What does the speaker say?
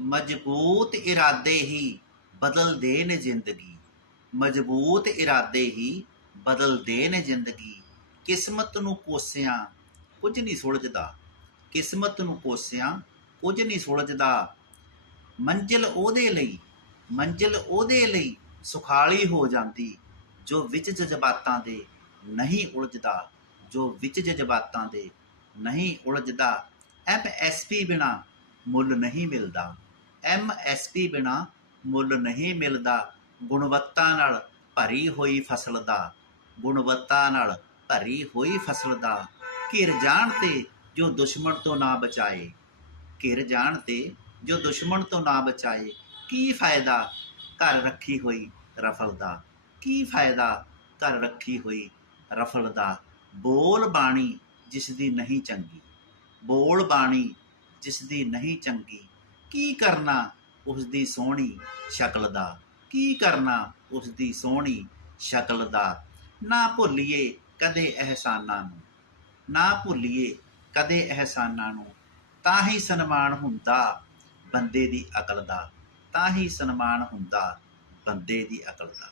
ਮਜ਼ਬੂਤ ਇਰਾਦੇ ਹੀ ਬਦਲਦੇ ਨੇ ਜ਼ਿੰਦਗੀ। ਮਜ਼ਬੂਤ ਇਰਾਦੇ ਹੀ ਬਦਲਦੇ ਨੇ ਜ਼ਿੰਦਗੀ। ਕਿਸਮਤ ਨੂੰ ਕੋਸਿਆਂ ਕੁਝ ਨਹੀਂ ਸੁਲਝਦਾ। ਕਿਸਮਤ ਨੂੰ ਕੋਸਿਆਂ ਕੁਝ ਨਹੀਂ ਸੁਲਝਦਾ। ਮੰਜ਼ਿਲ ਉਹਦੇ ਲਈ, ਮੰਜ਼ਿਲ ਉਹਦੇ ਲਈ ਸੁਖਾਲੀ ਹੋ ਜਾਂਦੀ, ਜੋ ਵਿੱਚ ਜਜ਼ਬਾਤਾਂ ਦੇ ਨਹੀਂ ਉਲਝਦਾ, ਜੋ ਵਿੱਚ ਜਜ਼ਬਾਤਾਂ ਦੇ ਨਹੀਂ ਉਲਝਦਾ। ਐਮ ਐਸ ਪੀ ਬਿਨਾ ਮੁੱਲ ਨਹੀਂ ਮਿਲਦਾ। ਐਮ ਐਸ ਪੀ ਬਿਨਾ ਮੁੱਲ ਨਹੀਂ ਮਿਲਦਾ, ਗੁਣਵੱਤਾ ਨਾਲ ਭਰੀ ਹੋਈ ਫਸਲ ਦਾ। ਗੁਣਵੱਤਾ ਨਾਲ ਭਰੀ ਹੋਈ ਫਸਲ ਦਾ। ਘਿਰ ਜਾਣ ਤੇ ਜੋ ਦੁਸ਼ਮਣ ਤੋਂ ਨਾ ਬਚਾਏ। ਘਿਰ ਜਾਣ ਤੇ ਜੋ ਦੁਸ਼ਮਣ ਤੋਂ ਨਾ ਬਚਾਏ। ਕੀ ਫਾਇਦਾ ਘਰ ਰੱਖੀ ਹੋਈ ਰਫਲ ਦਾ? ਕੀ ਫਾਇਦਾ ਘਰ ਰੱਖੀ ਹੋਈ ਰਫਲ ਦਾ? ਬੋਲ ਬਾਣੀ ਜਿਸ ਦੀ ਨਹੀਂ ਚੰਗੀ। ਬੋਲ ਬਾਣੀ ਜਿਸ ਦੀ ਨਹੀਂ ਚੰਗੀ। ਕੀ ਕਰਨਾ ਉਸ ਦੀ ਸੋਹਣੀ ਸ਼ਕਲ ਦਾ? ਕੀ ਕਰਨਾ ਉਸ ਦੀ ਸੋਹਣੀ ਸ਼ਕਲ ਦਾ? ਨਾ ਭੁੱਲੀਏ ਕਦੇ ਅਹਿਸਾਨਾਂ ਨੂੰ, ਨਾ ਭੁੱਲੀਏ ਕਦੇ ਅਹਿਸਾਨਾਂ ਨੂੰ। ਤਾਂ ਹੀ ਸਨਮਾਨ ਹੁੰਦਾ ਬੰਦੇ ਦੀ ਅਕਲ ਦਾ, ਤਾਂ ਹੀ ਸਨਮਾਨ ਹੁੰਦਾ ਬੰਦੇ ਦੀ ਅਕਲ ਦਾ।